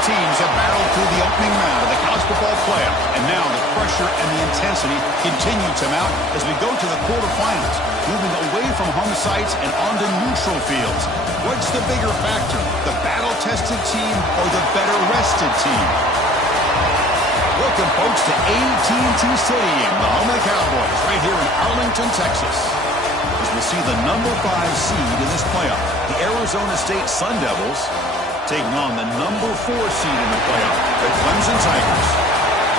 teams have battled through the opening round of the college football playoff, and now the pressure and the intensity continue to mount as we go to the quarterfinals, moving away from home sites and onto neutral fields. What's the bigger factor, the battle-tested team or the better-rested team? Welcome, folks, to AT&T Stadium, the home of the Cowboys, right here in Arlington, Texas. As we see the number 5 seed in this playoff, the Arizona State Sun Devils, taking on the number 4 seed in the playoff, the Clemson Tigers.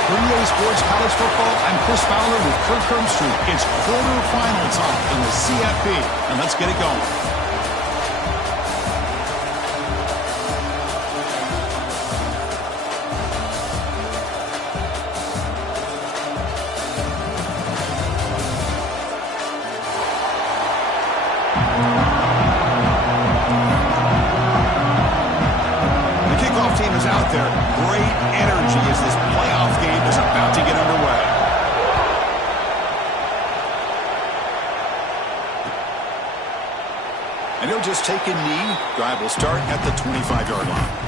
For EA Sports College Football, I'm Chris Fowler with Kirk Herbstreit. It's quarterfinal time in the CFP, and let's get it going. Just take a knee. Drive will start at the 25-yard line.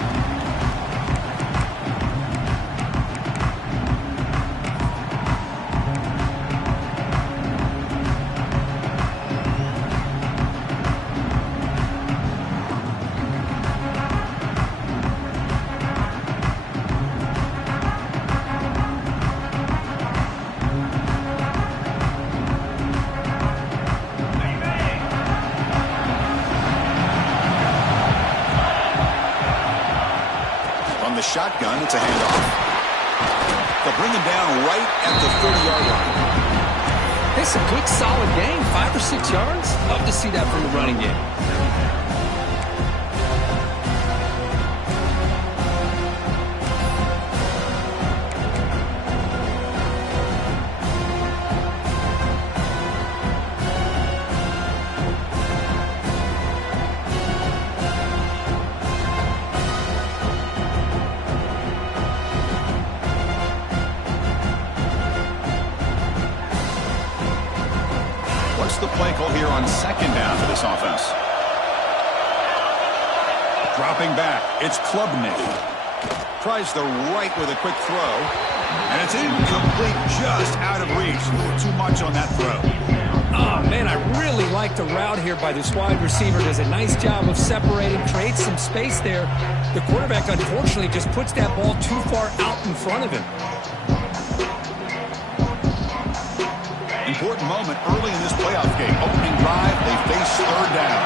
Shotgun, it's a handoff. They'll bring him down right at the 30-yard line. It's a good, solid game, 5 or 6 yards. Love to see that from the running game. The play call here on second down for this offense. Dropping back, it's Klubnik. Tries the right with a quick throw, and it's incomplete, just out of reach. A little too much on that throw. Oh, man, I really like the route here by this wide receiver. Does a nice job of separating, creates some space there. The quarterback, unfortunately, just puts that ball too far out in front of him. Important moment early in this playoff game. Opening drive, they face third down.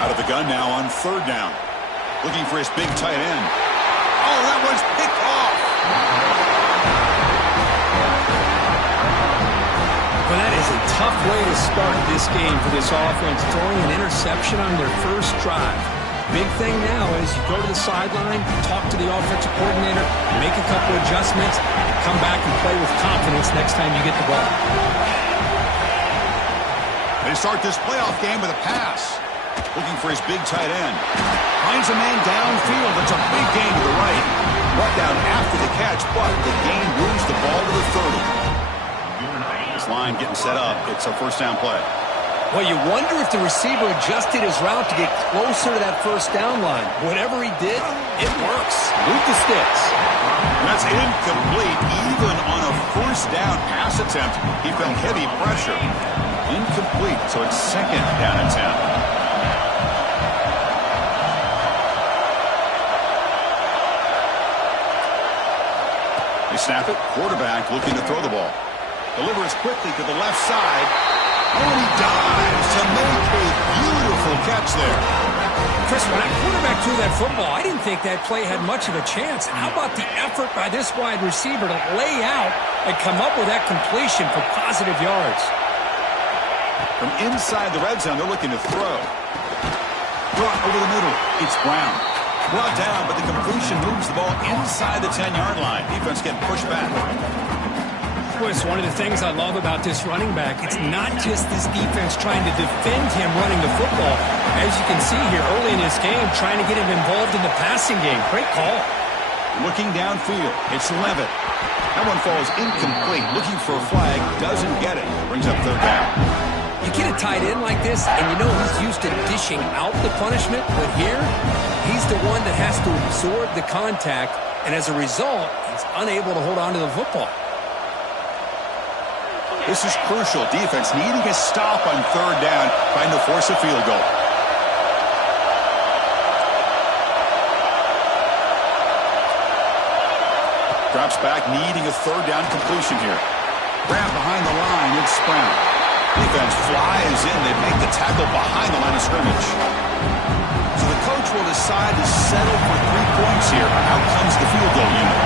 Out of the gun now on third down. Looking for his big tight end. Oh, that one's picked off. Well, that is a tough way to start this game for this offense, throwing an interception on their first drive. Big thing now is you go to the sideline, talk to the offensive coordinator, make a couple adjustments, and come back and play with confidence next time you get the ball. They start this playoff game with a pass. Looking for his big tight end. Finds a man downfield. It's a big gain to the right. Brought down after the catch, but the gain moves the ball to the 30. This line getting set up. It's a first down play. Well, you wonder if the receiver adjusted his route to get closer to that first down line. Whatever he did, it works. Move the sticks. That's incomplete. Even on a first down pass attempt, he felt heavy pressure. Incomplete, so it's second down and 10. They snap it. Quarterback looking to throw the ball. Delivers quickly to the left side. Oh, and he dives to make a beautiful catch there. Chris, when that quarterback threw that football, I didn't think that play had much of a chance. How about the effort by this wide receiver to lay out and come up with that completion for positive yards? From inside the red zone, they're looking to throw. Brought over the middle. It's Brown. Brought down, but the completion moves the ball inside the 10-yard line. Defense getting pushed back. It's one of the things I love about this running back. It's not just this defense trying to defend him running the football. As you can see here early in this game, trying to get him involved in the passing game. Great call. Looking downfield. It's Levitt. That one falls incomplete. Looking for a flag. Doesn't get it. Brings up third down. You get a tight end like this, and you know he's used to dishing out the punishment. But here, He's the one that has to absorb the contact, and as a result, he's unable to hold on to the football. This is crucial. Defense needing a stop on third down, trying to force a field goal. Drops back, needing a third down completion here. Grab behind the line, it's Brown. Defense flies in. They make the tackle behind the line of scrimmage. So the coach will decide to settle for 3 points here. Out comes the field goal unit.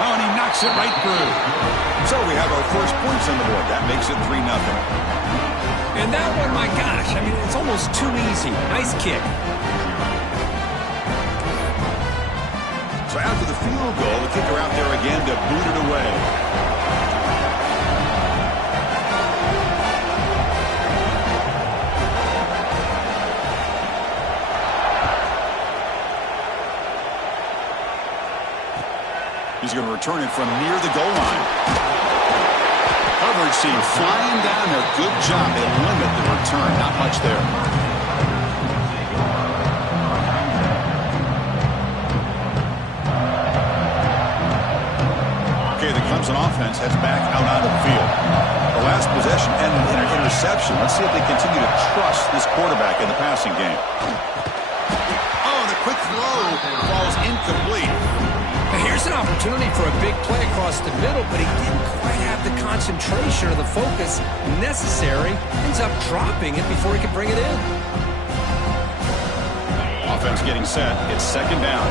Oh, and he knocks it right through. So we have our first points on the board. That makes it 3-0. And that one, my gosh, I mean, it's almost too easy. Nice kick. So after the field goal, the kicker out there again to boot it away. He's going to return it from near the goal line. Coverage team flying down there. Good job. They limit the return. Not much there. Okay, the Clemson offense heads back out onto the field. The last possession ended in an interception. Let's see if they continue to trust this quarterback in the passing game. Oh, the quick throw falls incomplete. Here's an opportunity for a big play across the middle, but he didn't quite have the concentration or the focus necessary. Ends up dropping it before he could bring it in. Offense getting set. It's second down.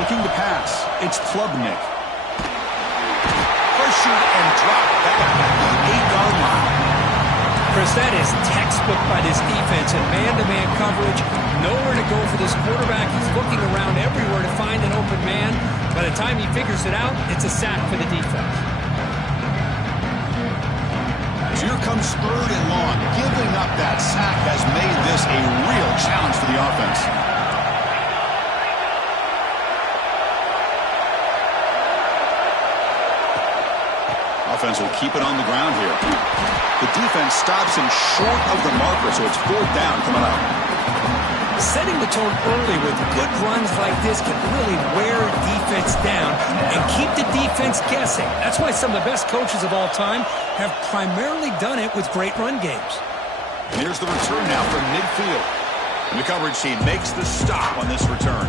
Looking to pass. It's Klubnik. Pursued and dropped back at the 8-yard line. Chris, that is textbook by this defense in man-to-man coverage. Nowhere to go for this quarterback. He's looking around everywhere to find an open man. By the time he figures it out, it's a sack for the defense. Here comes third and long. Giving up that sack has made this a real challenge for the offense. Offense will keep it on the ground here. The defense stops him short of the marker, so it's fourth down coming up. Setting the tone early with good runs like this can really wear defense down and keep the defense guessing. That's why some of the best coaches of all time have primarily done it with great run games. And here's the return now from midfield. And the coverage team makes the stop on this return.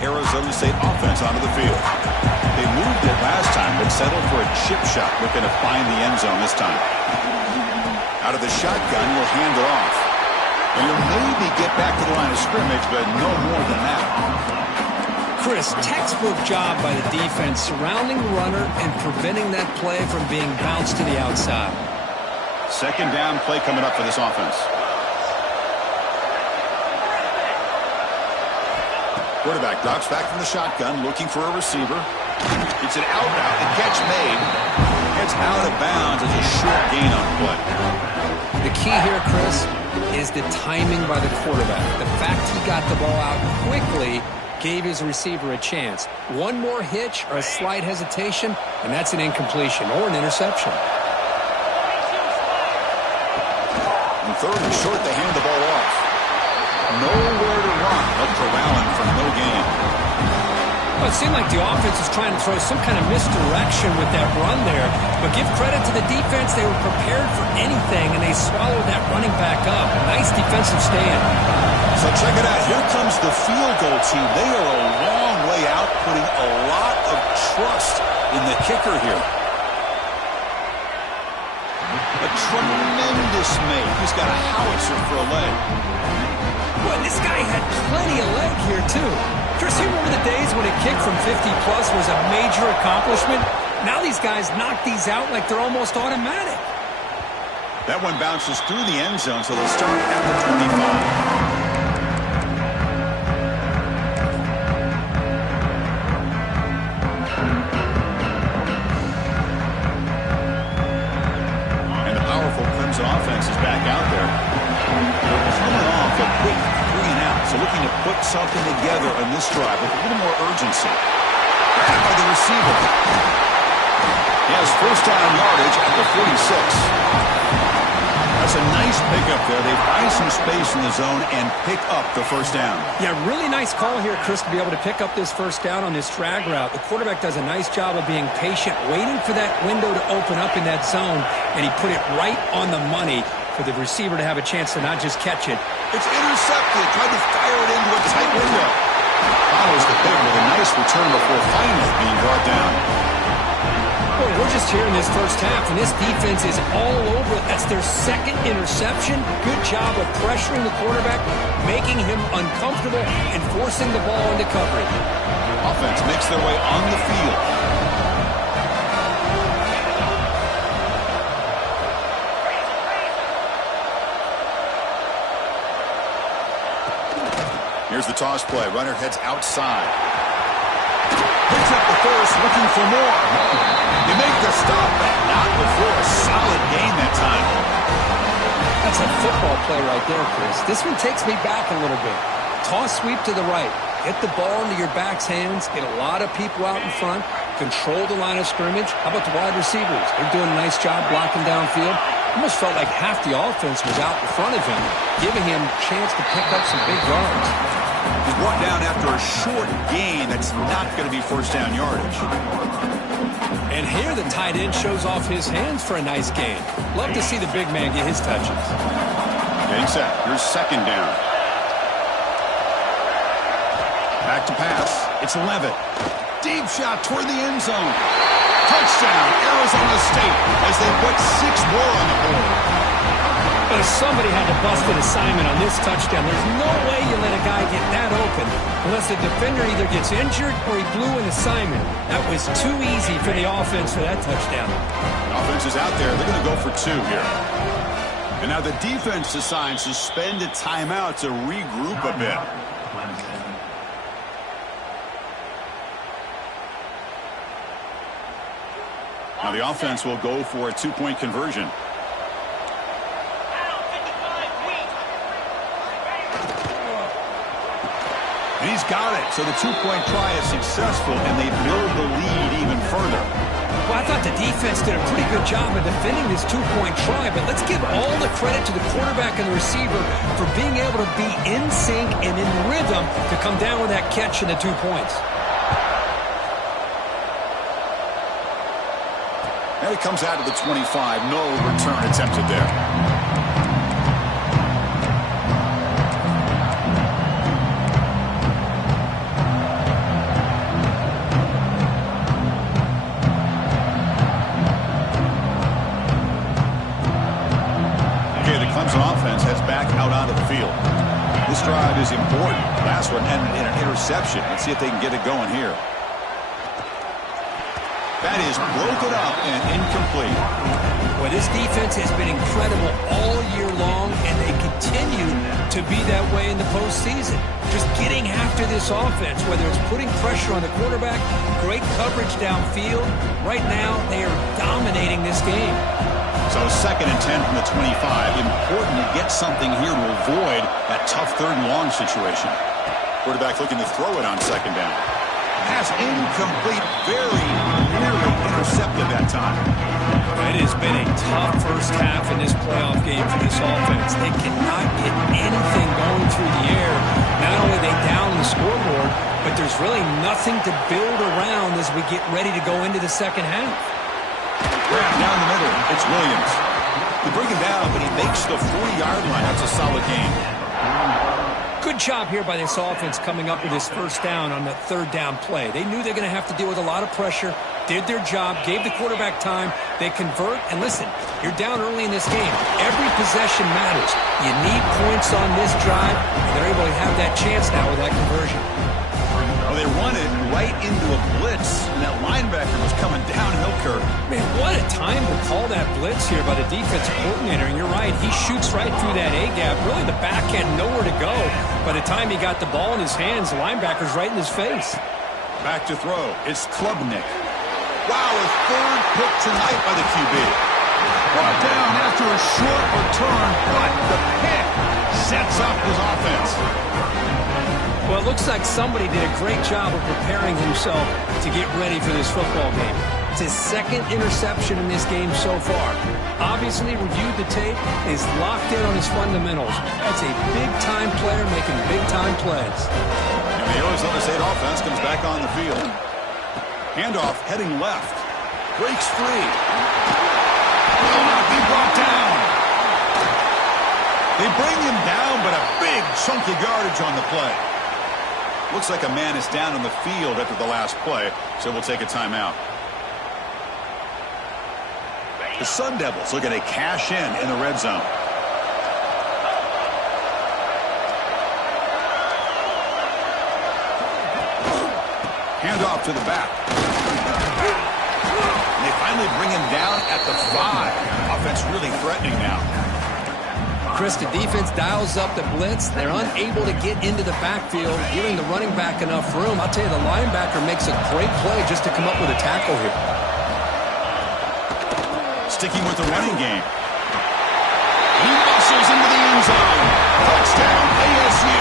Arizona State offense onto the field. They moved it last time, but settled for a chip shot, looking to find the end zone this time. Out of the shotgun, will hand it off. And he'll maybe get back to the line of scrimmage, but no more than that. Chris, textbook job by the defense surrounding the runner and preventing that play from being bounced to the outside. Second down play coming up for this offense. Quarterback drops back from the shotgun, looking for a receiver. It's an out route. The catch made. It's out of bounds as a short gain on play. The key here, Chris, is the timing by the quarterback. The fact he got the ball out quickly gave his receiver a chance. One more hitch or a slight hesitation, and that's an incompletion or an interception. And third and short, they hand the ball off. Nowhere to run, but corralling for no gain. Well, it seemed like the offense was trying to throw some kind of misdirection with that run there. But give credit to the defense. They were prepared for anything, and they swallowed that running back up. Nice defensive stand. So check it out. Here comes the field goal team. They are a long way out, putting a lot of trust in the kicker here. A tremendous make. He's got a howitzer for a leg. Boy, this guy had plenty of leg here, too. Chris, you remember the days when a kick from 50-plus was a major accomplishment? Now these guys knock these out like they're almost automatic. That one bounces through the end zone, so they'll start at the 25. put something together on this drive with a little more urgency. Grabbed by the receiver. He has first down yardage at the 46. That's a nice pickup there. They find some space in the zone and pick up the first down. Yeah, really nice call here, Chris, to be able to pick up this first down on this drag route. The quarterback does a nice job of being patient, waiting for that window to open up in that zone, and he put it right on the money for the receiver to have a chance to not just catch it. It's intercepted. Tried to fire it into a tight window. Follows the pick with a nice return before finally being brought down. Boy, we're just here in this first half, and this defense is all over it. That's their second interception. Good job of pressuring the quarterback, making him uncomfortable, and forcing the ball into coverage. Offense makes their way on the field. Here's the toss play. Runner heads outside. Picks up the first, looking for more. They make the stop, but not before a solid gain that time. That's a football play right there, Chris. This one takes me back a little bit. Toss sweep to the right. Get the ball into your back's hands. Get a lot of people out in front. Control the line of scrimmage. How about the wide receivers? They're doing a nice job blocking downfield. Almost felt like half the offense was out in front of him, giving him a chance to pick up some big yards. He's brought down after a short gain. That's not going to be first down yardage. And here the tight end shows off his hands for a nice gain. Love to see the big man get his touches. Getting set. Here's second down. Back to pass. It's Levitt. Deep shot toward the end zone. Touchdown, Arizona State, as they put 6 more on the board. But if somebody had to bust an assignment on this touchdown, there's no way you let a guy get that open unless the defender either gets injured or he blew an assignment. That was too easy for the offense for that touchdown. Offense is out there. They're going to go for 2 here. And now the defense decides to spend a timeout to regroup a bit. Now the offense will go for a 2-point conversion. And he's got it. So the 2-point try is successful, and they build the lead even further. Well, I thought the defense did a pretty good job of defending this 2-point try, but let's give all the credit to the quarterback and the receiver for being able to be in sync and in rhythm to come down with that catch and the 2 points. And it comes out to the 25. No return attempted there. Okay, the Clemson offense heads back out onto the field. This drive is important. Last one ended in an interception. Let's see if they can get it going here. That is broken up and incomplete. Well, this defense has been incredible all year long, and they continue to be that way in the postseason. Just getting after this offense, whether it's putting pressure on the quarterback, great coverage downfield. Right now, they are dominating this game. So 2nd and 10 from the 25. Important to get something here to avoid that tough 3rd and long situation. Quarterback looking to throw it on 2nd down. Pass incomplete, very nearly intercepted that time. It has been a tough first half in this playoff game for this offense. They cannot get anything going through the air. Not only are they down the scoreboard, but there's really nothing to build around as we get ready to go into the second half. Grab down the middle. It's Williams. They bring him down, but he makes the 40-yard line. That's a solid game. Good job here by this offense coming up with this first down on the 3rd down play. They knew they were going to have to deal with a lot of pressure, did their job, gave the quarterback time. They convert, and listen, you're down early in this game. Every possession matters. You need points on this drive, and they're able to have that chance now with that conversion. Well, they run it right into a blitz, and that linebacker was coming downhill, Kirk. Man, what a time to call that blitz here by the defensive coordinator. And you're right, he shoots right through that A-gap. Really, the back had nowhere to go. By the time he got the ball in his hands, the linebacker's right in his face. Back to throw. It's Klubnik. Wow, a 3rd pick tonight by the QB. Brought down after a short return, but the pick sets up his offense. Well, it looks like somebody did a great job of preparing himself to get ready for this football game. It's his second interception in this game so far. Obviously reviewed the tape, is locked in on his fundamentals. That's a big-time player making big-time plays. And the Arizona State offense comes back on the field. Handoff heading left. Breaks free. Will not be brought down. They bring him down, but a big chunk of yardage on the play. Looks like a man is down on the field after the last play, so we'll take a timeout. The Sun Devils looking to cash in the red zone. Handoff to the back. And they finally bring him down at the 5. Offense really threatening now. Chris, the defense dials up the blitz. They're unable to get into the backfield, giving the running back enough room. I'll tell you, the linebacker makes a great play just to come up with a tackle here. Sticking with the running game. He muscles into the end zone. Touchdown, ASU.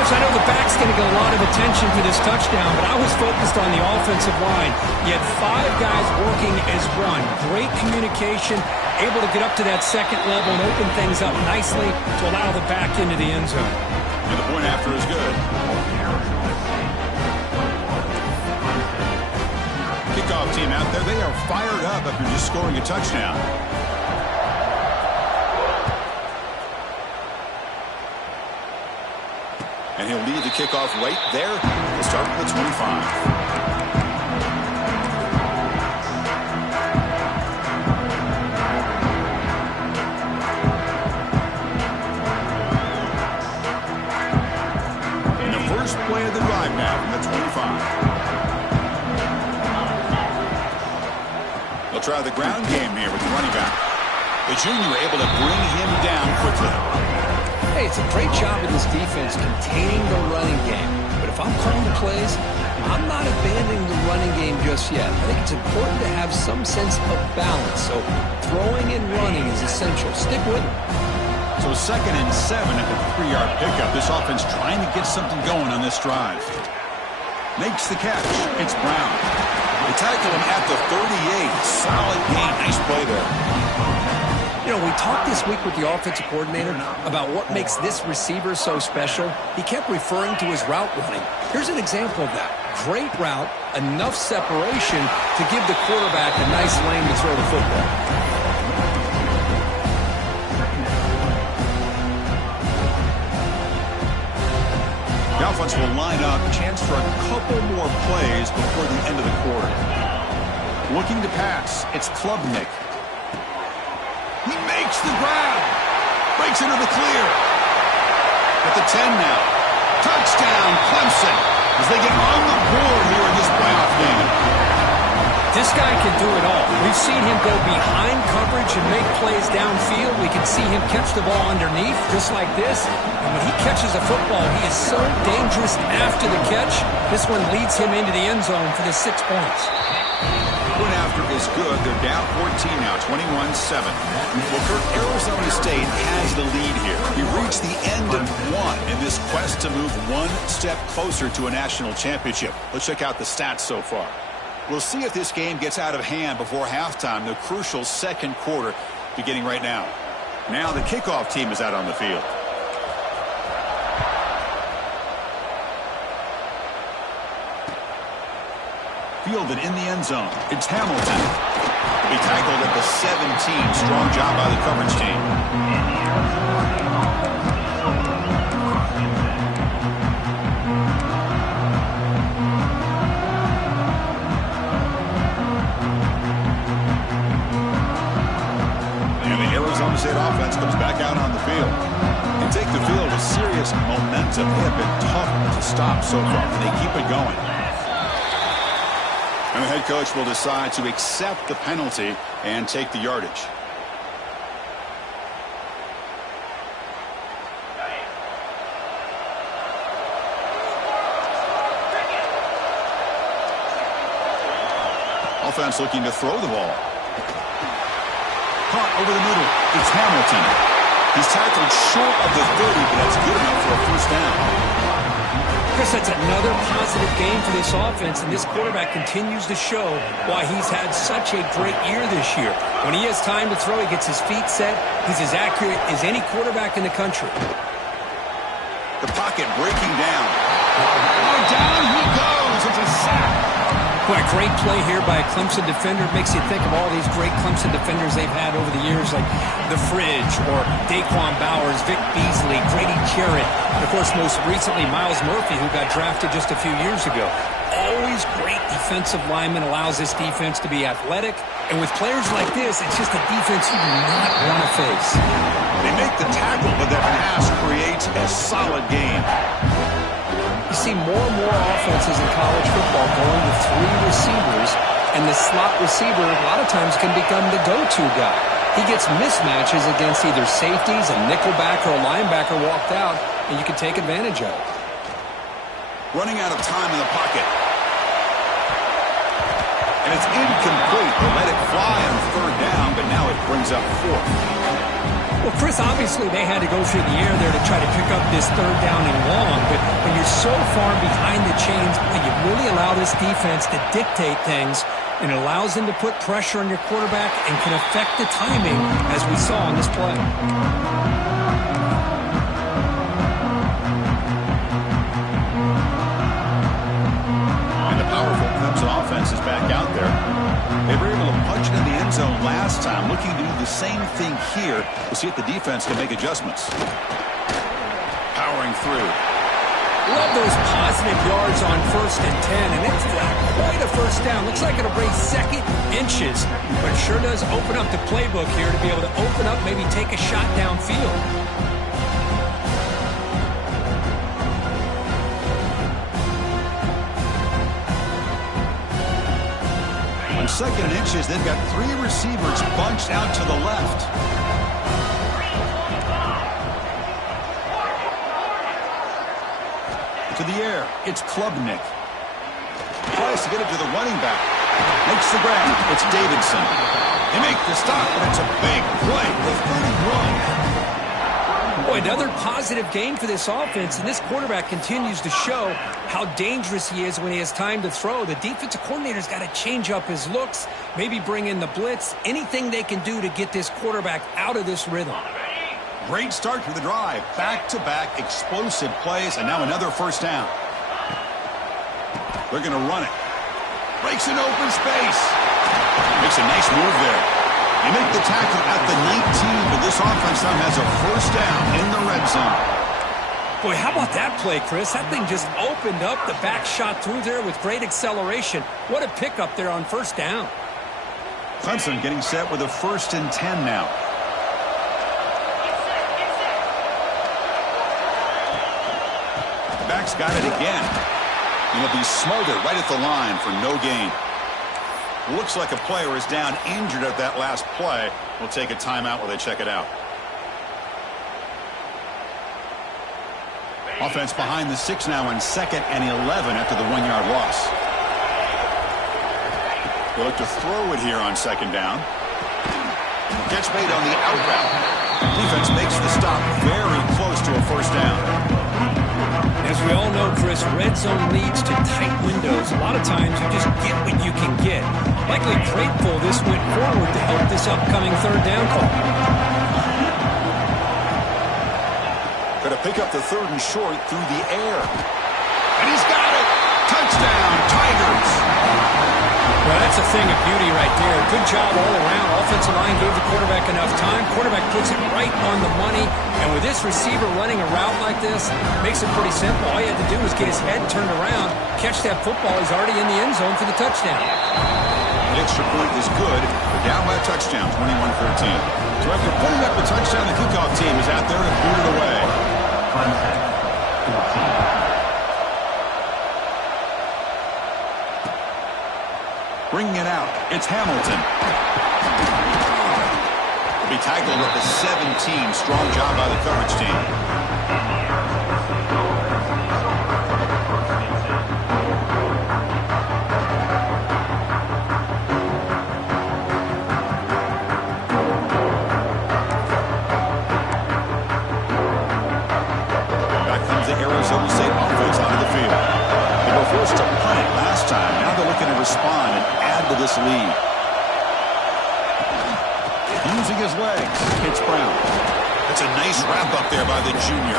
Chris, I know the back's going to get a lot of attention for this touchdown, but I was focused on the offensive line. You had 5 guys working as one. Great communication, able to get up to that second level and open things up nicely to allow the back into the end zone. And the point after is good. Kickoff team out there, they are fired up after just scoring a touchdown. And he'll lead the kickoff right there. He'll start with the 25. And the first play of the drive now from the 25. They'll try the ground game here with the running back. The junior able to bring him down quickly. Hey, it's a great job of this defense containing the running game. But if I'm calling the plays, I'm not abandoning the running game just yet. I think it's important to have some sense of balance. So throwing and running is essential. Stick with it. So 2nd and 7 at the 3-yard pickup. This offense trying to get something going on this drive. Makes the catch. It's Brown. They tackle him at the 38. Solid gain. Nice play there. You know, we talked this week with the offensive coordinator about what makes this receiver so special. He kept referring to his route running. Here's an example of that. Great route, enough separation to give the quarterback a nice lane to throw the football. The offense will line up. Chance for a couple more plays before the end of the quarter. Looking to pass. It's Klubnik. He makes the grab. Breaks into the clear. At the 10 now. Touchdown, Clemson. As they get on the board here in this playoff game. This guy can do it all. We've seen him go behind coverage and make plays downfield. We can see him catch the ball underneath, just like this. And when he catches a football, he is so dangerous after the catch. This one leads him into the end zone for the 6 points. Point after is good. They're down 14 now, 21-7. Well, Kirk, Arizona State has the lead here. We've reached the end of one in this quest to move one step closer to a national championship. Let's check out the stats so far. We'll see if this game gets out of hand before halftime, the crucial second quarter beginning right now. Now the kickoff team is out on the field. Fielded in the end zone. It's Hamilton. He'll be tackled at the 17. Strong job by the coverage team. And the Arizona State offense comes back out on the field. They take the field with serious momentum. They have been tough to stop so far, but they keep it going. And the head coach will decide to accept the penalty and take the yardage. Offense looking to throw the ball. Caught over the middle. It's Hamilton. He's tackled short of the 30, but that's good enough for a first down. Chris, that's another positive game for this offense, and this quarterback continues to show why he's had such a great year this year. When he has time to throw, he gets his feet set. He's as accurate as any quarterback in the country. The pocket breaking down. Oh, down he goes. It's a sack. Boy, a great play here by a Clemson defender. It makes you think of all these great Clemson defenders they've had over the years, like The Fridge or Daquan Bowers, Vic Beasley, Grady Jarrett, and of course, most recently, Miles Murphy, who got drafted just a few years ago. Always great defensive lineman, allows this defense to be athletic. And with players like this, it's just a defense you do not want to face. They make the tackle, but that pass creates a solid game. You see more and more offenses in college football going with 3 receivers, and the slot receiver a lot of times can become the go-to guy. He gets mismatches against either safeties, a nickelback, or a linebacker walked out, and you can take advantage of it. Running out of time in the pocket. And it's incomplete. They let it fly on 3rd down, but now it brings up 4th. Well, Chris, obviously they had to go through the air there to try to pick up this 3rd down and long, but when you're so far behind the chains, you really allow this defense to dictate things, and it allows them to put pressure on your quarterback and can affect the timing, as we saw on this play. And the powerful Clemson offense is back out there. They were able to punch it in the end zone last time, looking to do the same thing here. We'll see if the defense can make adjustments. Powering through. Love those positive yards on 1st and 10, and it's not quite a first down. Looks like it'll bring 2nd inches, but it sure does open up the playbook here to be able to open up, maybe take a shot downfield. On 2nd and inches, they've got 3 receivers bunched out to the left. To the air, it's Klubnik. Tries to get it to the running back. Makes the grab. It's Davidson. They make the stop, but it's a big play with 31. Boy, another positive game for this offense, and this quarterback continues to show how dangerous he is when he has time to throw. The defensive coordinator's got to change up his looks, maybe bring in the blitz, anything they can do to get this quarterback out of this rhythm. Great start to the drive. Back-to-back explosive plays, and now another first down. They're going to run it. Breaks an open space. Makes a nice move there. They make the tackle at the 19, but this offense now has a first down in the red zone. Boy, how about that play, Chris? That thing just opened up. The back shot through there with great acceleration. What a pickup there on first down. Clemson getting set with a 1st and 10 now. Back's got it again. And he'll be smothered right at the line for no gain. Looks like a player is down injured at that last play. We'll take a timeout while they check it out. Offense behind the 6 now on 2nd and 11 after the 1-yard loss. They look to throw it here on 2nd down. Catch made on the out route. Defense makes the stop very close to a first down. As we all know, Chris, red zone leads to tight windows. A lot of times you just get what you can get. Likely grateful this went forward to help this upcoming 3rd down call. Going to pick up the 3rd and short through the air. And he's got it! Touchdown, Tigers! Well, that's a thing of beauty right there. Good job all around. Offensive line gave the quarterback enough time. Quarterback puts it right on the money. And with this receiver running a route like this, makes it pretty simple. All you had to do was get his head turned around, catch that football. He's already in the end zone for the touchdown. The extra point is good. They're down by a touchdown, 21-13. So after putting up a touchdown, the kickoff team is out there and boot it away. Bringing it out, it's Hamilton. He'll be tackled at the 17. Strong job by the coverage team. his legs. It's Brown. That's a nice wrap up there by the junior.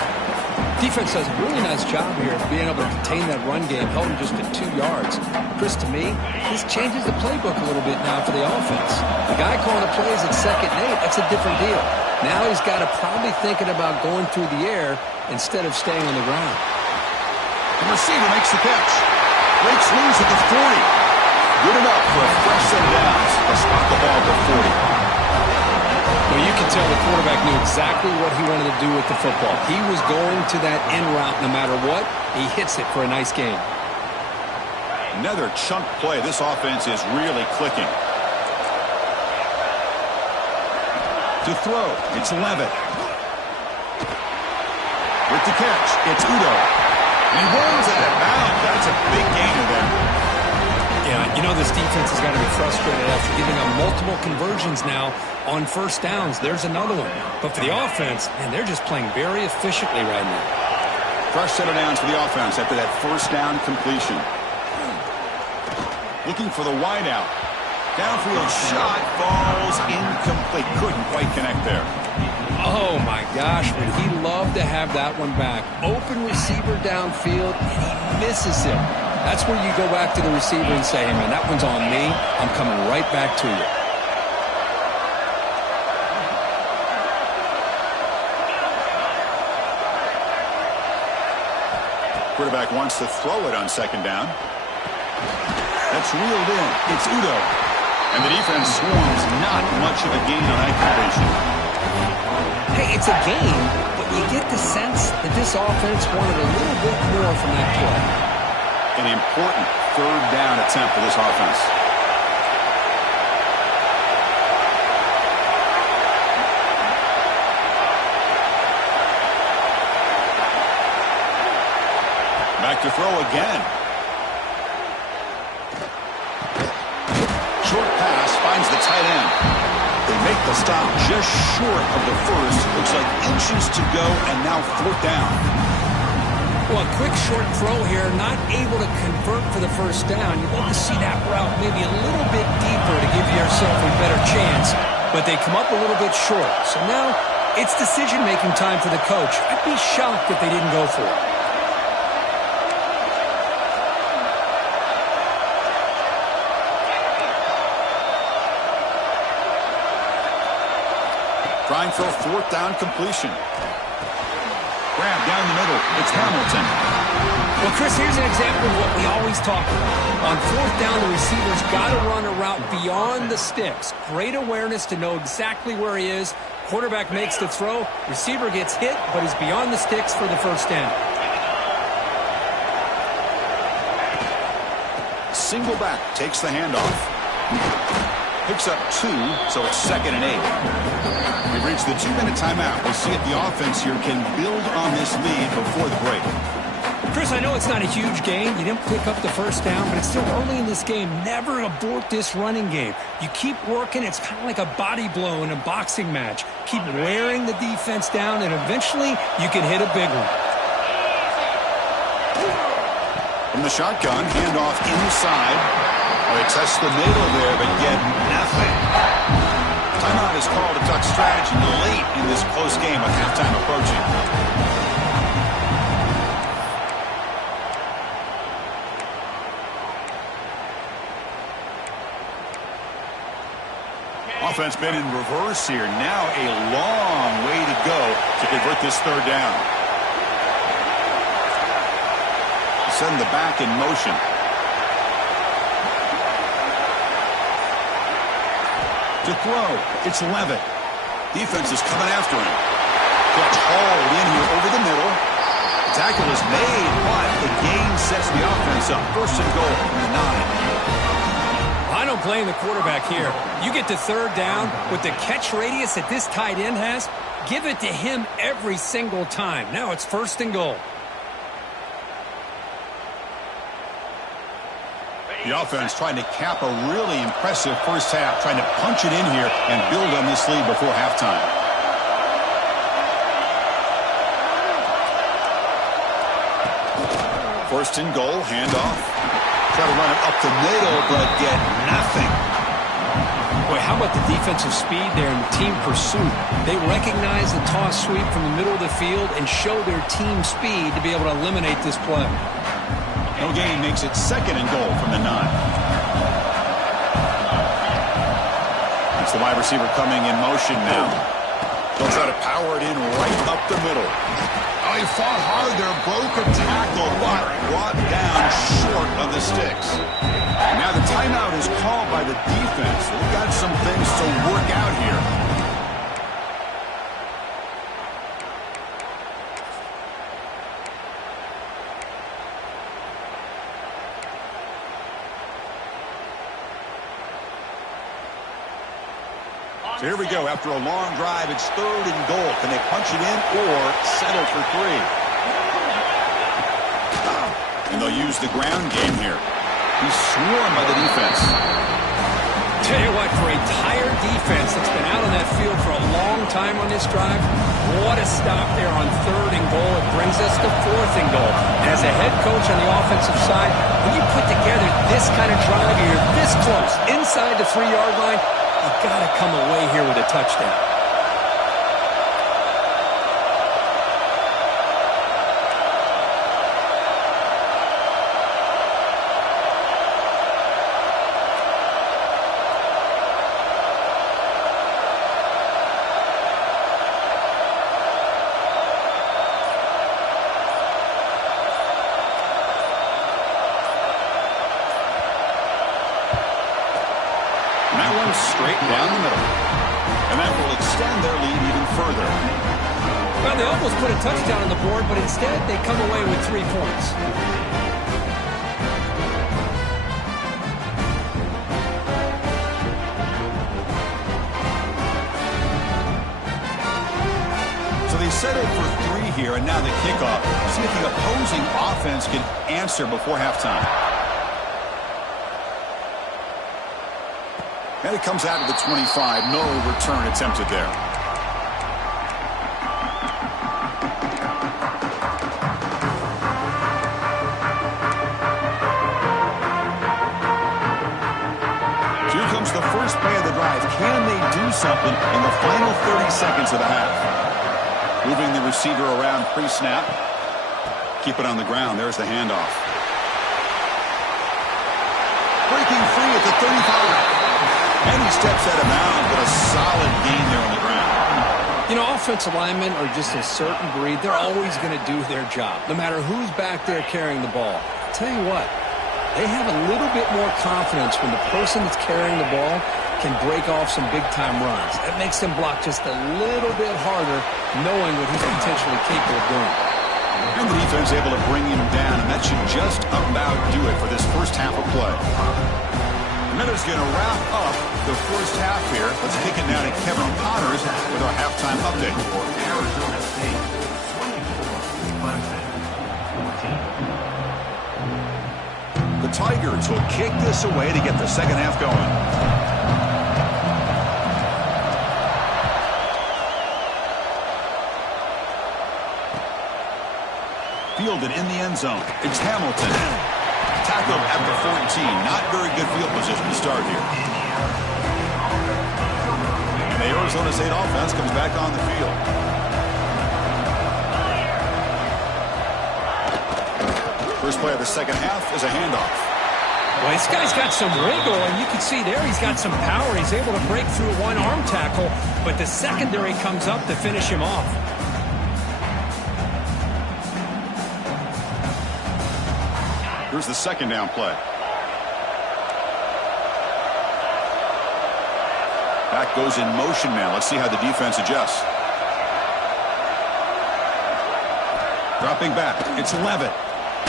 Defense does a really nice job here of being able to contain that run game, held him just at 2 yards. Chris, to me, this changes the playbook a little bit now for the offense. The guy calling the plays at 2nd and 8, that's a different deal. Now he's got to probably thinking about going through the air instead of staying on the ground. The receiver makes the catch. Breaks loose at the 40. Good enough for a fresh set of downs. They'll spot the ball at the 40. Well, you can tell the quarterback knew exactly what he wanted to do with the football. He was going to that end route no matter what. He hits it for a nice gain. Another chunk play. This offense is really clicking. To throw, it's Levitt. With the catch, it's Udo. And he rolls out of bounds. That's a big gainer there. Yeah, you know this defense has got to be frustrated after giving up multiple conversions now on first downs. There's another one. But for the offense, man, they're just playing very efficiently right now. Fresh set of downs for the offense after that first down completion. Looking for the wideout. Downfield shot falls incomplete. Couldn't quite connect there. Oh, my gosh, would he love to have that one back. Open receiver downfield, and he misses him. That's where you go back to the receiver and say, hey, man, that one's on me. I'm coming right back to you. Quarterback wants to throw it on 2nd down. That's reeled in. It's Udo. And the defense swarms. Not much of a gain on that completion. Hey, it's a game, but you get the sense that this offense wanted a little bit more from that play. An important 3rd down attempt for this offense. Back to throw again. Short pass finds the tight end. They make the stop just short of the first. Looks like inches to go, and now 4th down. Well, a quick short throw here, not able to convert for the first down. You'd love to see that route maybe a little bit deeper to give yourself a better chance, but they come up a little bit short. So now it's decision-making time for the coach. I'd be shocked if they didn't go for it. Trying for a 4th down completion. Grab down the middle. It's Hamilton. Well, Chris, here's an example of what we always talk about. On 4th down, the receiver's got to run a route beyond the sticks. Great awareness to know exactly where he is. Quarterback makes the throw. Receiver gets hit, but he's beyond the sticks for the first down. Single back takes the handoff. Picks up 2, so it's 2nd and 8. We've reached the 2-minute timeout. We'll see if the offense here can build on this lead before the break. Chris, I know it's not a huge gain. You didn't pick up the first down, but it's still early in this game. Never abort this running game. You keep working. It's kind of like a body blow in a boxing match. Keep wearing the defense down, and eventually you can hit a big one. From the shotgun, handoff inside. They test the middle there, but get nothing. Timeout is called to talk strategy late in this close game with halftime approaching. Offense been in reverse here. Now a long way to go to convert this 3rd down. Send the back in motion. To throw, it's Levitt. Defense is coming after him. Gets hauled in here over the middle. The tackle is made, but the gain sets the offense up. 1st and goal from the 9. I don't blame the quarterback here. You get to 3rd down with the catch radius that this tight end has, give it to him every single time. Now it's 1st and goal. The offense trying to cap a really impressive first half, trying to punch it in here and build on this lead before halftime. First and goal, handoff. Try to run it up the middle, but get nothing. Boy, how about the defensive speed there and the team pursuit? They recognize the toss sweep from the middle of the field and show their team speed to be able to eliminate this play. No gain makes it 2nd and goal from the 9. It's the wide receiver coming in motion now. They'll try to power it in right up the middle. Oh, he fought hard there, broke a tackle, but brought down short of the sticks. Now the timeout is called by the defense. They've got some things to work out here. So here we go. After a long drive, it's 3rd and goal. Can they punch it in or settle for 3? And they'll use the ground game here. He's swarmed by the defense. Tell you what, for a tired defense that's been out on that field for a long time on this drive, what a stop there on 3rd and goal. It brings us to 4th and goal. As a head coach on the offensive side, when you put together this kind of drive, you're this close, inside the 3-yard line, you've got to come away here with a touchdown. Straight down the middle. And that will extend their lead even further. Well, they almost put a touchdown on the board, but instead they come away with 3 points. So they set it for 3 here, and now the kickoff. See if the opposing offense can answer before halftime. And it comes out of the 25. No return attempted there. Here comes the first play of the drive. Can they do something in the final 30 seconds of the half? Moving the receiver around pre-snap. Keep it on the ground. There's the handoff. Breaking free at the 35. And he steps out of bounds, but a solid gain there on the ground. You know, offensive linemen are just a certain breed. They're always going to do their job, no matter who's back there carrying the ball. I'll tell you what, they have a little bit more confidence when the person that's carrying the ball can break off some big-time runs. That makes them block just a little bit harder, knowing what he's potentially capable of doing. And the defense able to bring him down, and that should just about do it for this first half of play. And that is going to wrap up the first half here. Let's kick it now to Kevin Connors with our halftime update. Arizona State, 24, Clemson, 14. The Tigers will kick this away to get the second half going. Fielded in the end zone. It's Hamilton. Tackled at the 14. Not very good field position to start here. And the Arizona State offense comes back on the field. First play of the second half is a handoff. Well, this guy's got some wiggle, and you can see there he's got some power. He's able to break through a one-arm tackle, but the secondary comes up to finish him off. Here's the second down play. Back goes in motion now. Let's see how the defense adjusts. Dropping back. It's Levitt.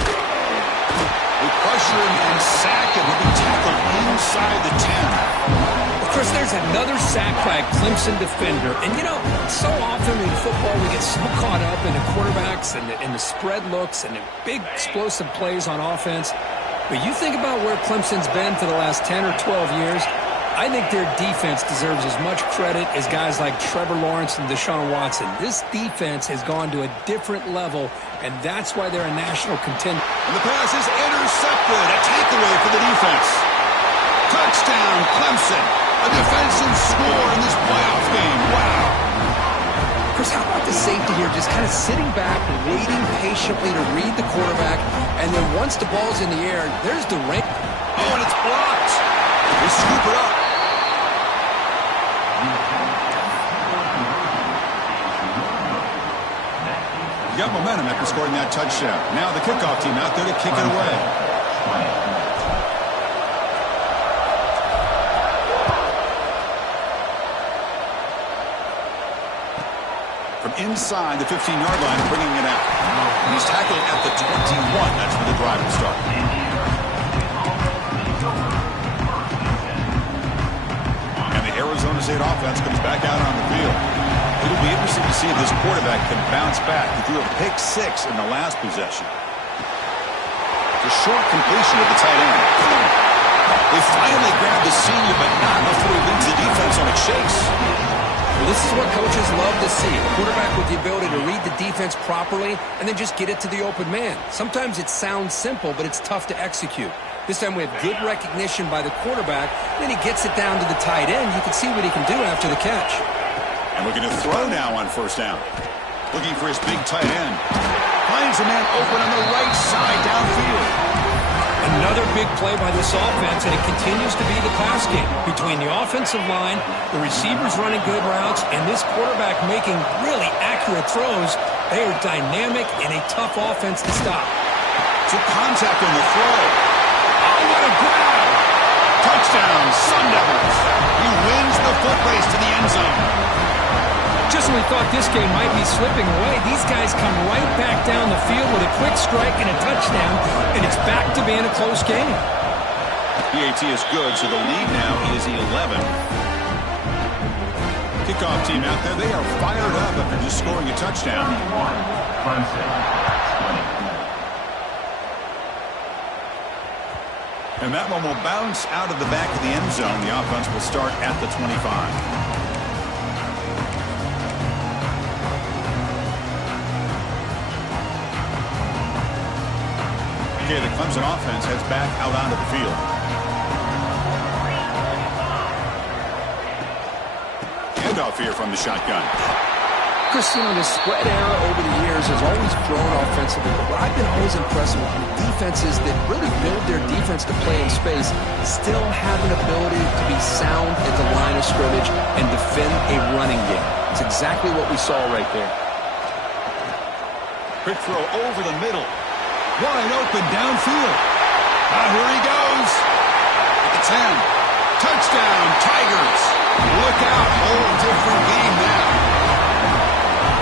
They pressure him and sack him. He'll be tackled inside the 10. Of course, there's another sack by a Clemson defender. And, you know, so often in football we get so caught up in the quarterbacks and the spread looks and the big explosive plays on offense. But you think about where Clemson's been for the last 10 or 12 years, I think their defense deserves as much credit as guys like Trevor Lawrence and Deshaun Watson. This defense has gone to a different level, and that's why they're a national contender. And the pass is intercepted. A takeaway for the defense. Touchdown, Clemson. A defensive score in this playoff game. Wow. Chris, how about the safety here? Just kind of sitting back, waiting patiently to read the quarterback, and then once the ball's in the air, there's the range. Oh, and it's blocked. They scoop it up. You got momentum after scoring that touchdown. Now the kickoff team out there to kick it away. From inside the 15-yard line, bringing it out. He's tackled at the 21. That's where the drive will start. And the Arizona State offense comes back out on the field. It'll be interesting to see if this quarterback can bounce back. He threw a pick 6 in the last possession. It's a short completion of the tight end. They finally grabbed the senior, but not before he wins the defense on a chase. Well, this is what coaches love to see. A quarterback with the ability to read the defense properly and then just get it to the open man. Sometimes it sounds simple, but it's tough to execute. This time we have good recognition by the quarterback. Then he gets it down to the tight end. You can see what he can do after the catch. And looking to throw now on first down. Looking for his big tight end. Finds a man open on the right side downfield. Another big play by this offense, and it continues to be the pass game. Between the offensive line, the receivers running good routes, and this quarterback making really accurate throws, they are dynamic and a tough offense to stop. To contact on the throw. Oh, what a grab! Touchdown, Sun Devils. He wins the foot race to the end zone. Just when we thought this game might be slipping away, these guys come right back down the field with a quick strike and a touchdown, and it's back to being a close game. PAT is good, so the lead now is 11. Kickoff team out there, they are fired up after just scoring a touchdown. Clemson, 20. And that one will bounce out of the back of the end zone. The offense will start at the 25. Okay, the Clemson offense heads back out onto the field. Handoff here from the shotgun. Chris, you know, the spread era over the years has always grown offensively, but what I've been always impressed with defenses that really build their defense to play in space still have an ability to be sound at the line of scrimmage and defend a running game. It's exactly what we saw right there. Quick throw over the middle. Wide open downfield. Here he goes. At the 10. Touchdown, Tigers. Look out. Whole different game now.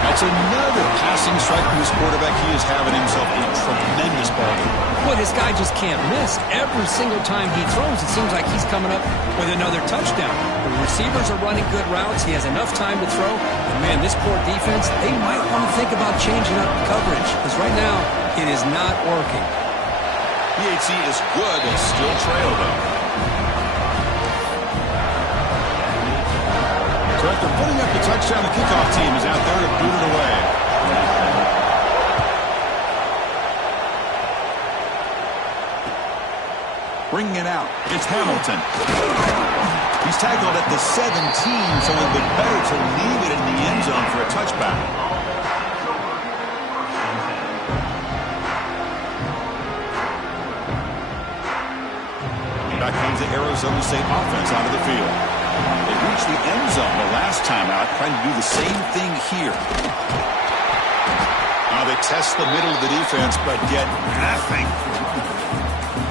That's another passing strike from this quarterback. He is having himself a tremendous ball game. Boy, this guy just can't miss. Every single time he throws, it seems like he's coming up with another touchdown. The receivers are running good routes. He has enough time to throw. And, man, this poor defense, they might want to think about changing up coverage. Because right now, it is not working. PAT is good. They still trail, though. So after putting up the touchdown, the kickoff team is out there to boot it away. Bringing it out. It's Hamilton. He's tackled at the 17, so it would be better to leave it in the end zone for a touchback. Back comes the Arizona State offense out of the field. They reached the end zone the last time out, trying to do the same thing here. Now they test the middle of the defense, but get nothing.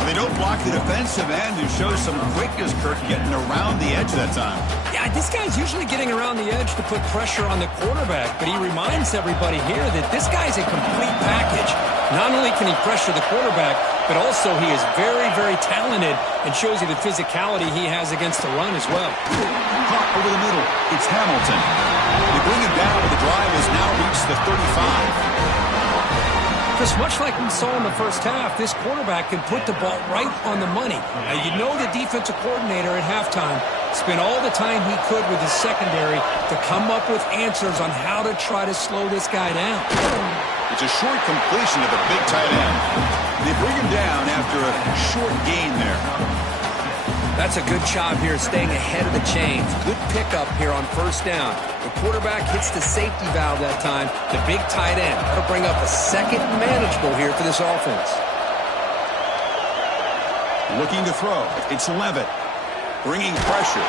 They don't block the defensive end, who shows some quickness, Kirk, getting around the edge that time. Yeah, this guy's usually getting around the edge to put pressure on the quarterback, but he reminds everybody here that this guy's a complete package. Not only can he pressure the quarterback, but also he is very, very talented and shows you the physicality he has against the run as well. Caught over the middle. It's Hamilton. They bring him down, but the drive has now reached the 35. Chris, much like we saw in the first half, this quarterback can put the ball right on the money. Now, you know the defensive coordinator at halftime spent all the time he could with his secondary to come up with answers on how to try to slow this guy down. It's a short completion of the big tight end. They bring him down after a short gain there. That's a good job here staying ahead of the chains. Good pickup here on first down. The quarterback hits the safety valve that time. The big tight end. That'll bring up a second manageable here for this offense. Looking to throw. It's Levitt. Bringing pressure.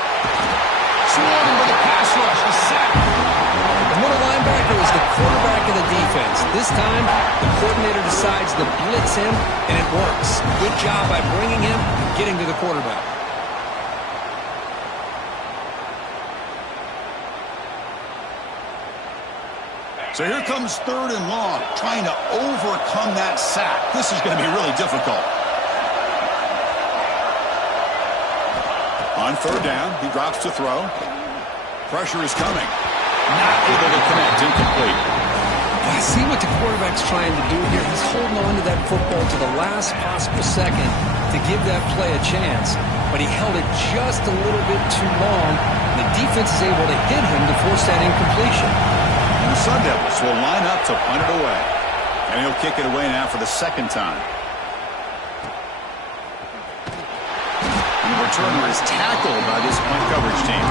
Swarmed with a pass rush. A sack. The middle linebacker is the quarterback of the defense. This time, the coordinator decides to blitz him, and it works. Good job by bringing him and getting to the quarterback. So here comes 3rd and long, trying to overcome that sack. This is going to be really difficult. On 3rd down, he drops to throw. Pressure is coming. Not able to connect, incomplete. I see what the quarterback's trying to do here. He's holding on to that football to the last possible second to give that play a chance. But he held it just a little bit too long. The defense is able to hit him to force that incompletion. And the Sun Devils will line up to punt it away. And he'll kick it away now for the 2nd time. And the returner is tackled by this punt coverage team.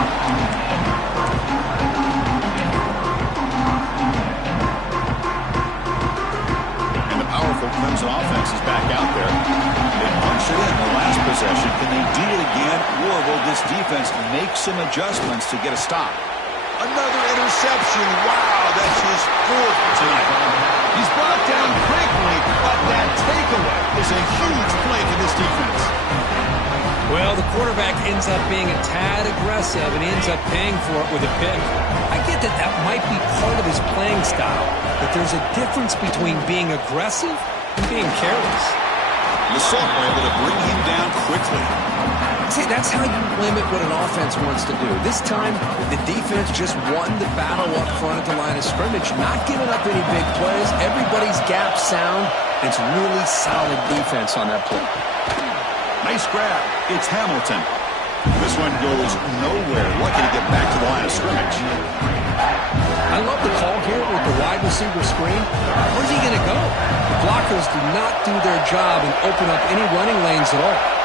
And the powerful Clemson offense is back out there. They punched it in the last possession. Can they do it again, or will this defense make some adjustments to get a stop? Another interception. Wow, that's his 4th tonight. He's brought down quickly, but that takeaway is a huge play for this defense. Well, the quarterback ends up being a tad aggressive, and he ends up paying for it with a pick. I get that that might be part of his playing style, but there's a difference between being aggressive and being careless. The Saints were able to bring him down quickly. See, that's how you limit what an offense wants to do. This time, the defense just won the battle up front at the line of scrimmage, not giving up any big plays. Everybody's gap sound. It's really solid defense on that play. Nice grab. It's Hamilton. This one goes nowhere. Lucky to get back to the line of scrimmage. I love the call here with the wide receiver screen. Where's he going to go? The blockers do not do their job and open up any running lanes at all.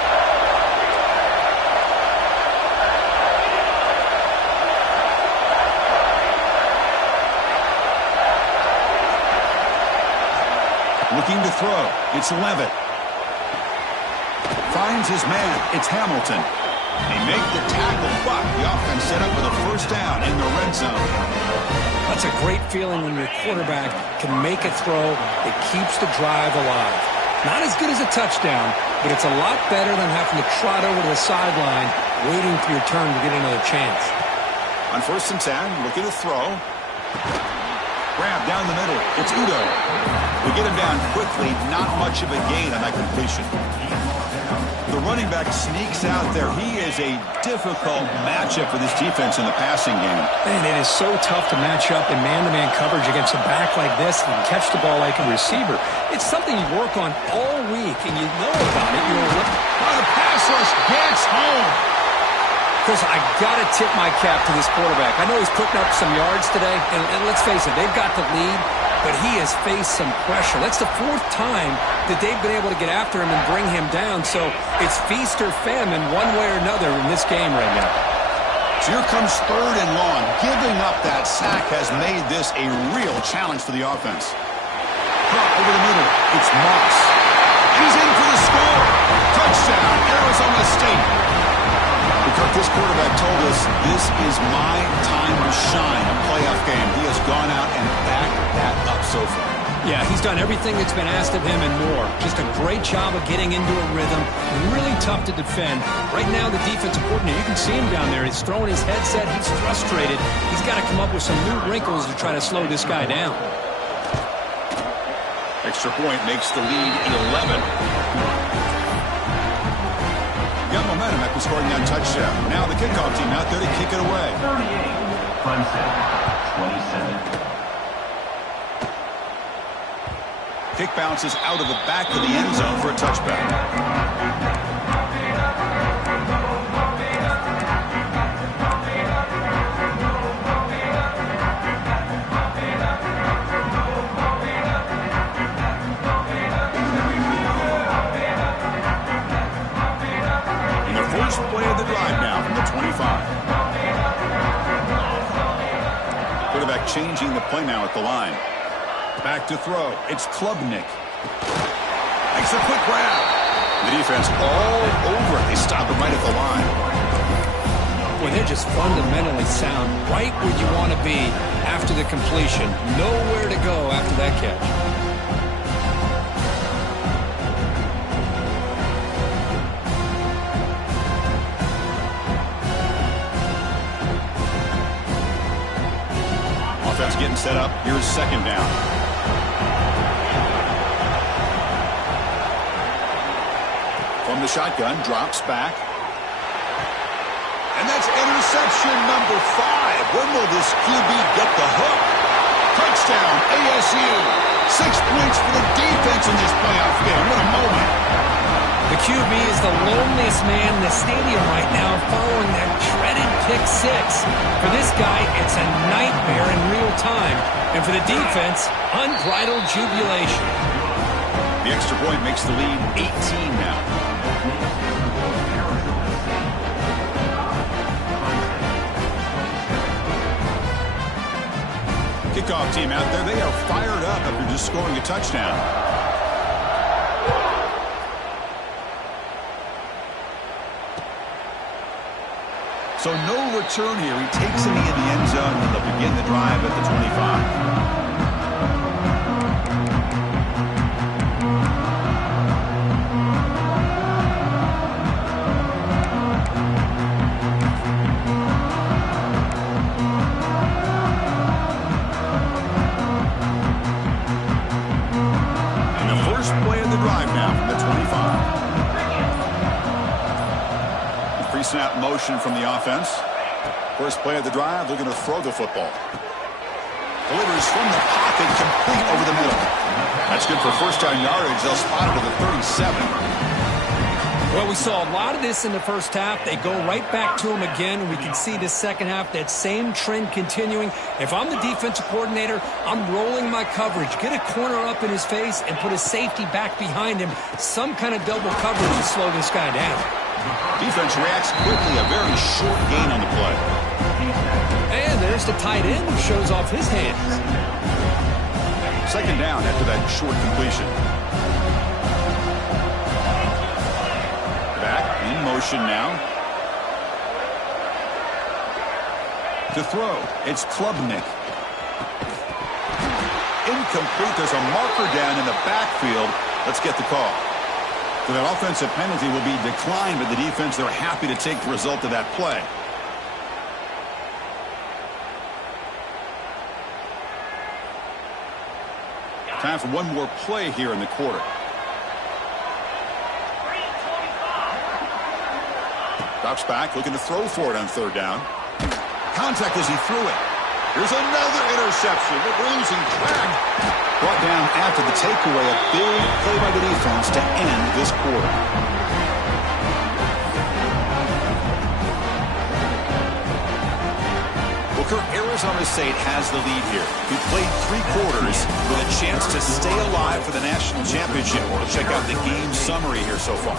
Looking to throw. It's Levitt. Finds his man. It's Hamilton. They make the tackle, but the offense set up with a 1st down in the red zone. That's a great feeling when your quarterback can make a throw that keeps the drive alive. Not as good as a touchdown, but it's a lot better than having to trot over to the sideline, waiting for your turn to get another chance. On 1st and 10, looking to throw. Grab down the middle. It's Udo. We get him down quickly. Not much of a gain on that completion. The running back sneaks out there. He is a difficult matchup for this defense in the passing game. Man, it is so tough to match up in man-to-man coverage against a back like this and catch the ball like a receiver. It's something you work on all week, and you know about it. The pass rush gets home. Chris, I got to tip my cap to this quarterback. I know he's putting up some yards today, and let's face it, they've got the lead, but he has faced some pressure. That's the 4th time that they've been able to get after him and bring him down, so it's feast or famine one way or another in this game right now. So here comes 3rd and long. Giving up that sack has made this a real challenge for the offense. Drop over the middle. It's Moss. He's in for the score. Touchdown, Arizona State. Because this quarterback told us this is my time to shine, a playoff game. He has gone out and backed that up so far. Yeah, he's done everything that's been asked of him and more. Just a great job of getting into a rhythm. Really tough to defend. Right now, the defensive coordinator, you can see him down there. He's throwing his headset. He's frustrated. He's got to come up with some new wrinkles to try to slow this guy down. Extra point makes the lead 11. Got momentum after scoring that touchdown. Now the kickoff team out there to kick it away. 38, Clemson, 27. Kick bounces out of the back of the end zone for a touchback. First play quarterback changing the play now at the line. Back to throw. It's Klubnik. Makes a quick grab. The defense all over it. They stop him right at the line. Well, they're just fundamentally sound, right where you want to be after the completion. Nowhere to go after that catch. Offense getting set up. Here's second down. From the shotgun, drops back. And that's interception number 5. When will this QB get the hook? Touchdown, ASU. 6 points for the defense in this playoff game. What a moment. The QB is the loneliest man in the stadium right now following that dreaded pick 6. For this guy, it's a nightmare in real time. And for the defense, unbridled jubilation. The extra point makes the lead 18 now. Kickoff team out there. They are fired up after just scoring a touchdown. So no return here. He takes it in the end zone and they'll begin the drive at the 25. Snap motion from the offense. First play of the drive, they're going to throw the football. Delivers from the pocket, complete over the middle. That's good for first down yardage. They'll spot it at the 37. Well, we saw a lot of this in the first half. They go right back to him again. We can see the second half, that same trend continuing. If I'm the defensive coordinator, I'm rolling my coverage. Get a corner up in his face and put a safety back behind him. Some kind of double coverage to slow this guy down. Defense reacts quickly. A very short gain on the play. And there's the tight end who shows off his hands. Second down after that short completion. Back in motion now. To throw, it's Klubnik. Incomplete. There's a marker down in the backfield. Let's get the call. So that offensive penalty will be declined, but the defense, they're happy to take the result of that play. Time for one more play here in the quarter. Drops back, looking to throw for it on third down. Contact as he threw it. Here's another interception. We're losing track. Brought down after the takeaway. A big play by the defense to end this quarter. Booker, Arizona State has the lead here. We played 3 quarters with a chance to stay alive for the national championship. We'll check out the game summary here so far.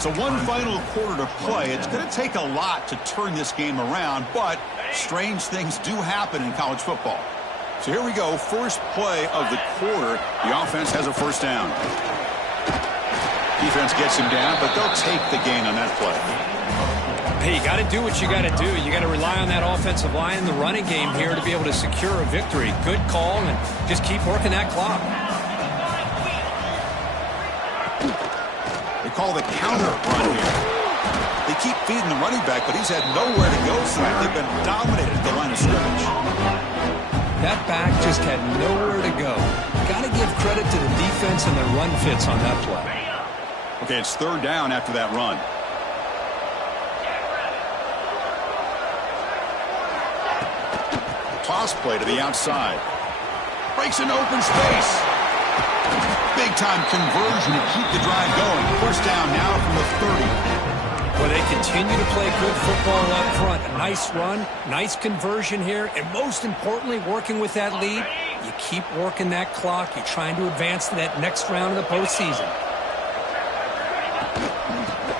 So one final quarter to play. It's going to take a lot to turn this game around, but strange things do happen in college football. So here we go, first play of the quarter. The offense has a first down. Defense gets him down, but they'll take the gain on that play. Hey, you got to do what you got to do. You got to rely on that offensive line in the running game here to be able to secure a victory. Good call, and just keep working that clock. They call the counter run here. They keep feeding the running back, but he's had nowhere to go tonight. They've been dominated at the line of scrimmage. That back just had nowhere to go. Got to give credit to the defense and their run fits on that play. Okay, it's third down after that run. Toss play to the outside. Breaks an open space. Big-time conversion to keep the drive going. First down now from the 30. Well, they continue to play good football up front. A nice run, nice conversion here, and most importantly, working with that lead, you keep working that clock. You're trying to advance to that next round of the postseason.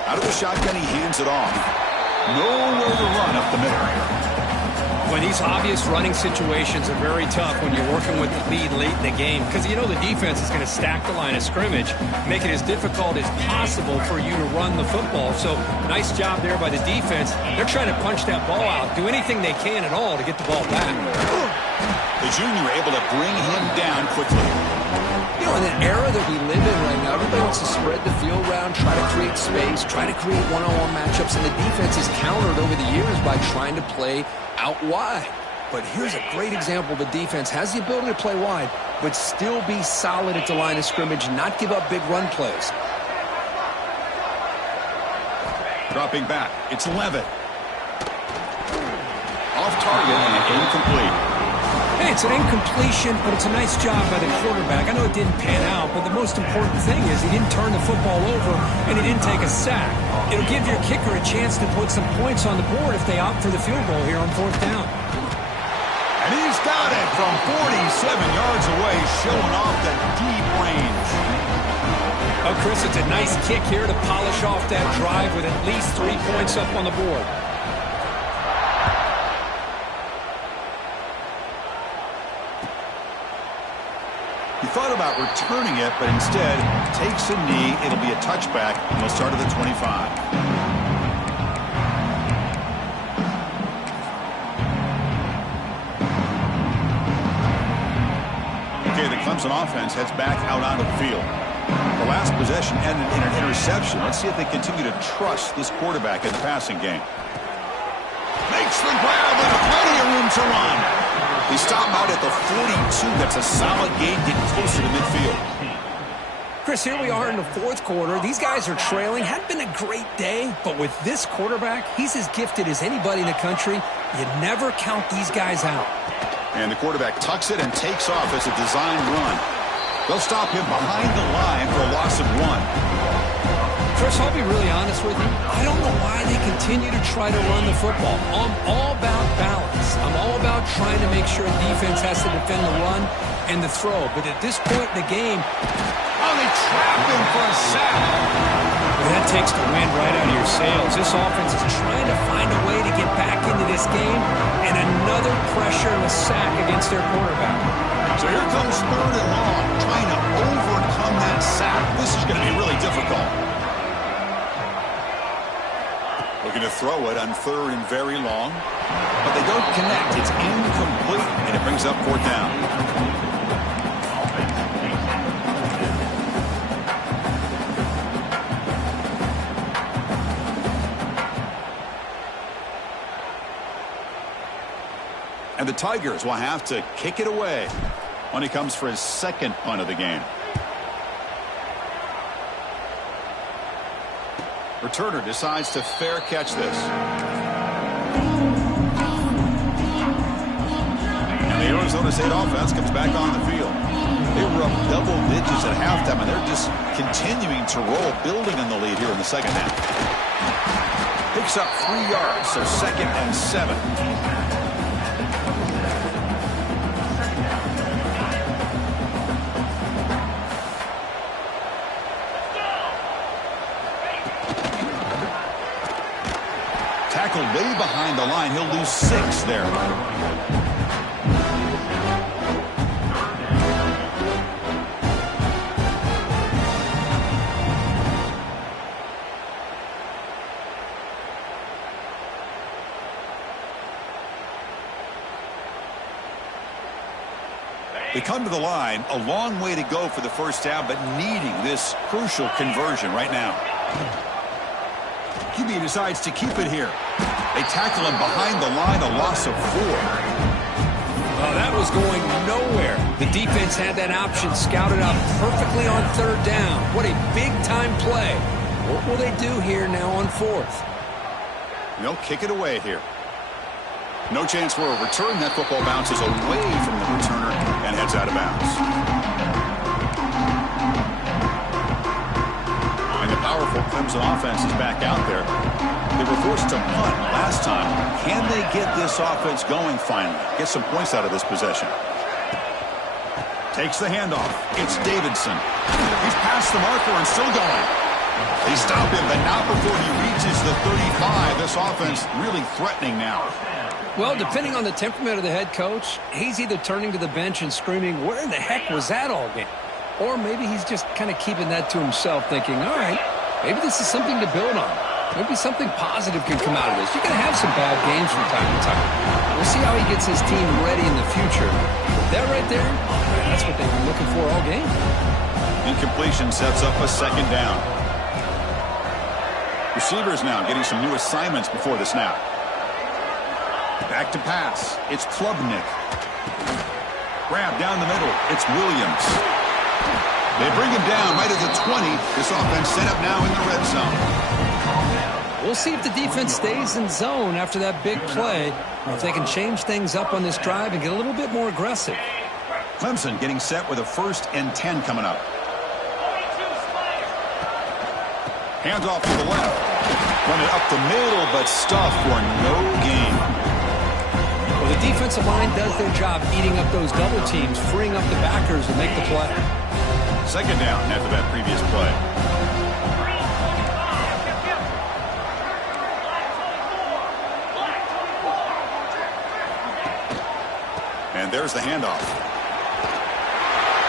Out of the shotgun, he hands it off. Nowhere to run up the middle. Well, these obvious running situations are very tough when you're working with the lead late in the game because you know the defense is going to stack the line of scrimmage, make it as difficult as possible for you to run the football. So nice job there by the defense. They're trying to punch that ball out, do anything they can at all to get the ball back. The junior able to bring him down quickly. You know, in an era that we live in right now, everybody wants to spread the field around, try to create space, try to create one-on-one matchups, and the defense is countered over the years by trying to play out wide. But here's a great example. The defense has the ability to play wide, but still be solid at the line of scrimmage, not give up big run plays. Dropping back. It's Levitt. Off target and incomplete. Hey, it's an incompletion, but it's a nice job by the quarterback. I know it didn't pan out, but the most important thing is he didn't turn the football over and he didn't take a sack. It'll give your kicker a chance to put some points on the board if they opt for the field goal here on 4th down. And he's got it from 47 yards away, showing off that deep range. Oh, Chris, it's a nice kick here to polish off that drive with at least 3 points up on the board. He thought about returning it, but instead takes a knee. It'll be a touchback, and he'll start at the 25. Okay, the Clemson offense heads back out onto the field. The last possession ended in an interception. Let's see if they continue to trust this quarterback in the passing game. Makes the grab with plenty of room to run. He stopped out at the 42. That's a solid gain, getting closer to midfield. Chris, here we are in the 4th quarter. These guys are trailing. Hadn't been a great day, but with this quarterback, he's as gifted as anybody in the country. You never count these guys out. And the quarterback tucks it and takes off as a designed run. They'll stop him behind the line for a loss of 1. Chris, I'll be really honest with you. I don't know why they continue to try to run the football. I'm all about balance. I'm all about trying to make sure defense has to defend the run and the throw. But at this point in the game, they trap him for a sack. Well, that takes the wind right out of your sails. This offense is trying to find a way to get back into this game, and another pressure and a sack against their quarterback. So here comes 3rd and long, trying to overcome that sack. This is going to be really difficult. Looking to throw it on 3rd and very long, but they don't connect. It's incomplete, and it brings up 4th down. And the Tigers will have to kick it away when he comes for his 2nd punt of the game. Returner decides to fair catch this. And the Arizona State offense comes back on the field. They were up double digits at halftime, and they're just continuing to roll, building on the lead here in the 2nd half. Picks up 3 yards, so 2nd and 7. Tackled way behind the line. He'll lose 6 there. They come to the line, a long way to go for the 1st down, but needing this crucial conversion right now. QB decides to keep it here. They tackle him behind the line, a loss of 4. Well, that was going nowhere. The defense had that option scouted out perfectly on 3rd down. What a big-time play. What will they do here now on 4th? They'll kick it away here. No chance for a return. That football bounces away from the returner and heads out of bounds. And the powerful Clemson offense is back out there. They were forced to punt last time. Can they get this offense going finally? Get some points out of this possession. Takes the handoff. It's Davidson. He's past the marker and still going. They stop him, but not before he reaches the 35. This offense really threatening now. Well, depending on the temperament of the head coach, he's either turning to the bench and screaming, where in the heck was that all game? Or maybe he's just kind of keeping that to himself, thinking, all right, maybe this is something to build on. Maybe something positive can come out of this. You're going to have some bad games from time to time. We'll see how he gets his team ready in the future. That right there, that's what they've been looking for all game. Incompletion sets up a second down. Receivers now getting some new assignments before the snap. Back to pass. It's Klubnik. Grab down the middle. It's Williams. They bring him down right at the 20. This offense set up now in the red zone. We'll see if the defense stays in zone after that big play, or if they can change things up on this drive and get a little bit more aggressive. Clemson getting set with a 1st and 10 coming up. Hands off to the left. Run it up the middle, but stuffed for no gain. Well, the defensive line does their job eating up those double teams, freeing up the backers to make the play. Second down after that previous play. And there's the handoff.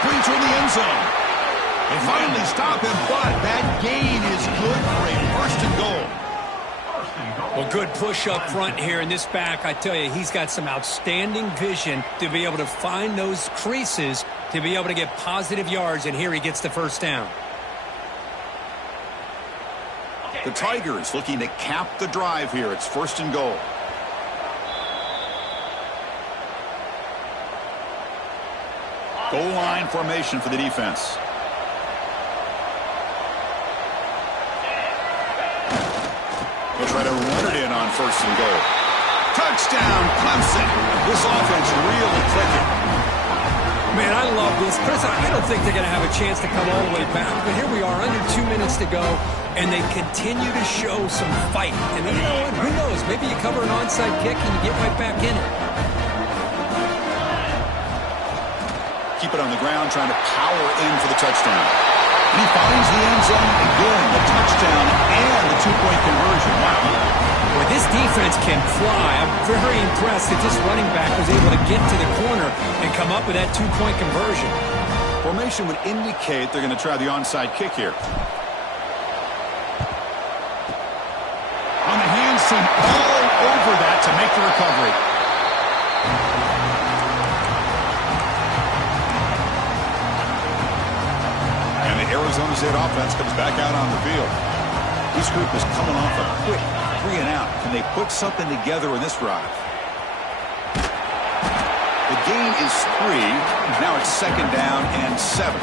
Brings in the end zone. They finally stop him, but that gain is good for a 1st and goal. Well, good push up front here in this back. I tell you, he's got some outstanding vision to be able to find those creases, to be able to get positive yards, and here he gets the 1st down. The Tigers looking to cap the drive here. It's 1st and goal. Goal line formation for the defense. They'll try to run it in on 1st and goal. Touchdown, Clemson. This offense really clicking. Man, I love this. Chris, I don't think they're going to have a chance to come all the way back. But here we are, under 2 minutes to go, and they continue to show some fight. And you know what? Who knows? Maybe you cover an onside kick and you get right back in it. Keep it on the ground, trying to power in for the touchdown. And he finds the end zone again, the touchdown and the 2-point conversion. Wow. Well, this defense can fly. I'm very impressed that this running back was able to get to the corner and come up with that 2-point conversion. Formation would indicate they're going to try the onside kick here. On the hands team, all over that to make the recovery. And the Arizona State offense comes back out on the field. This group is coming off a quick 3 and out. Can they put something together in this drive? The gain is 3. Now it's 2nd down and 7.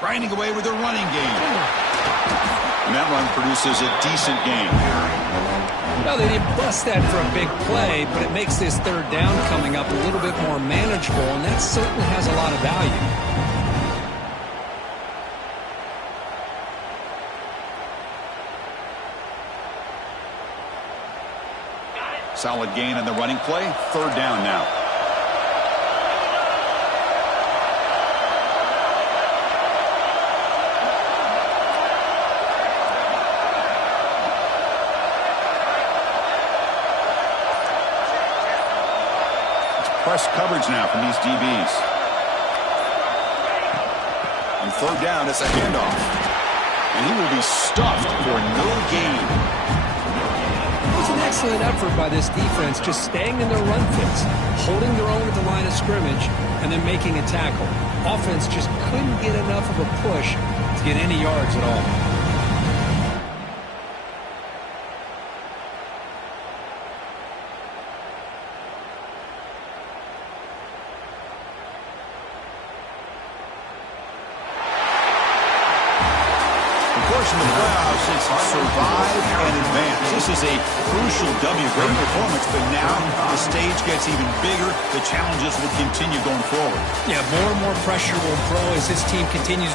Grinding away with a running game. And that run produces a decent gain. Well, they didn't bust that for a big play, but it makes this 3rd down coming up a little bit more manageable, and that certainly has a lot of value. Solid gain in the running play. 3rd down now. Press coverage now from these DBs. On 3rd down, it's a handoff. And he will be stuffed for no gain. It was an excellent effort by this defense, just staying in their run fits, holding their own at the line of scrimmage, and then making a tackle. Offense just couldn't get enough of a push to get any yards at all. Of course, in the playoffs, it's survive and advance. This is a crucial W. Great performance, but now the stage gets even bigger. The challenges will continue going forward. Yeah, more and more pressure will grow as this team continues to